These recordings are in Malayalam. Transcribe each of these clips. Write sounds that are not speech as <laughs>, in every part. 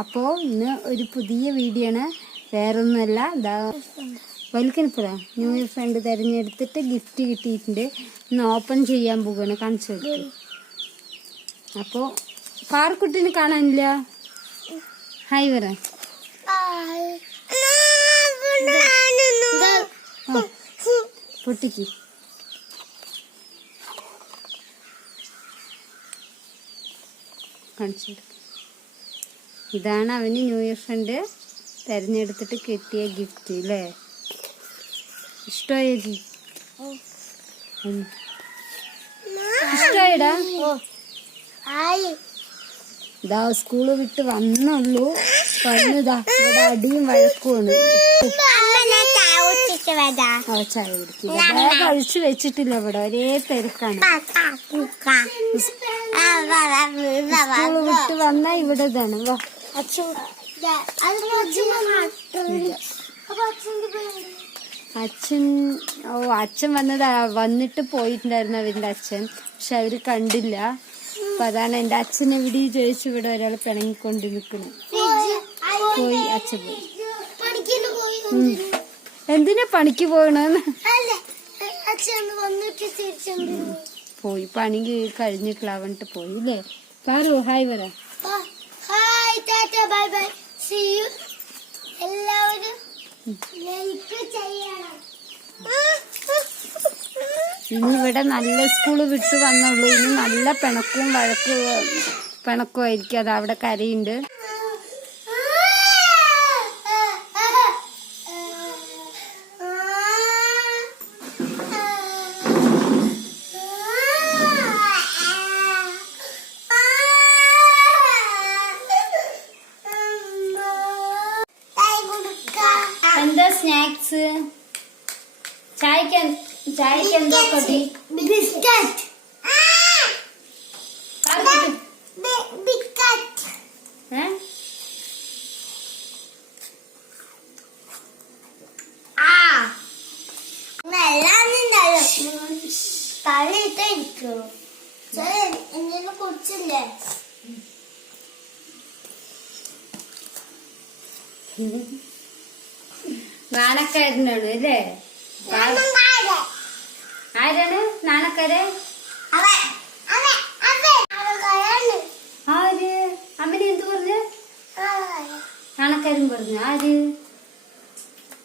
അപ്പോൾ ഇന്ന് ഒരു പുതിയ വീഡിയോ ആണ്. വേറൊന്നുമല്ല ഇതാ വലുക്കനിപ്പുറ ന്യൂ ഇയർ ഫ്രണ്ട് തിരഞ്ഞെടുത്തിട്ട് ഗിഫ്റ്റ് കിട്ടിയിട്ടുണ്ട്. ഇന്ന് ഓപ്പൺ ചെയ്യാൻ പോവുകയാണ് കാണിച്ചു അപ്പോൾ പാർക്കുട്ടിന് കാണാനില്ല? ഹായ് പറ. പൊട്ടിക്ക്. കാണിച്ചു. ഇതാണ് അവന് ന്യൂ ഇയർ ഫ്രണ്ട് തിരഞ്ഞെടുത്തിട്ട് കിട്ടിയ ഗിഫ്റ്റ് അല്ലേ ഇഷ്ടമായ ജി? ഇഷ്ടമായിടാ ഇതാ സ്കൂൾ വിട്ട് വന്നുള്ളൂ. പറഞ്ഞതാ ഇവിടെ അടിയും വഴക്കുമാണ് ഓ ചായ കുടിക്കില്ല ബാഗ് അഴിച്ചു വെച്ചിട്ടില്ല ഇവിടെ. ഒരേ തിരക്കാണ്. സ്കൂൾ വിട്ട് വന്നാ ഇവിടെ ഇതാണ്. വാ. അച്ഛൻ ഓ അച്ഛൻ വന്നത് വന്നിട്ട് പോയിട്ടുണ്ടായിരുന്നു അവരുടെ അച്ഛൻ. പക്ഷെ അവർ കണ്ടില്ല. അപ്പൊ അതാണ് എന്റെ അച്ഛൻ എവിടെ ചോദിച്ചു ഇവിടെ ഒരാൾ പിണങ്ങിക്കൊണ്ട് നിൽക്കുന്നു പോയി അച്ഛൻ പോയി. എന്തിനാ പണിക്ക് പോകണെന്ന്? പോയി പണി കഴിഞ്ഞിട്ടില്ല അവന്നിട്ട് പോയി അല്ലേ Paru hi tata bye bye see you എല്ലാവരും ലൈക്ക് ചെയ്യണം. ഇനി ഇവിടെ നല്ല സ്കൂൾ വിട്ടു വന്നുള്ളൂ. ഇനി നല്ല പിണക്കും വഴക്കും പിണക്കും ആയിരിക്കും. അത് അവിടെ കരയുണ്ട് സ്നാക്സ്. ചായക്ക് ചായക്ക് എന്താ കടി? ബിസ്ക്കറ്റ്. ബിസ്ക്കറ്റ്. ഏ? ആ. നല്ലാന്നുണ്ടല്ലോ <laughs> നാണക്കാരനാണ് അല്ലേ?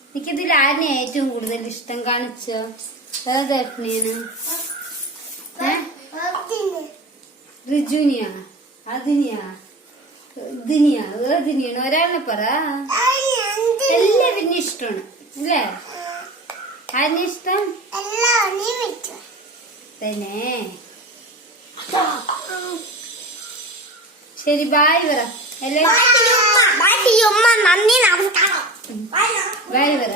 എനിക്കിതിൽ ആരിനെ ഏറ്റവും കൂടുതൽ ഇഷ്ടം കാണിച്ചോ? ഏതേട്ടനെയാണ് റിജുനിയാ അതിനിയാ? ഇതിനിയാ? ഏതിനിയാണ്? ഒരാളിനെ പറ എല്ലാവരും ഇഷ്ടമാണ് അല്ലേ ആരിനെ ഇഷ്ടം തന്നെ. ശരി ബായ് പറ എല്ലാവരും ബായ് പറ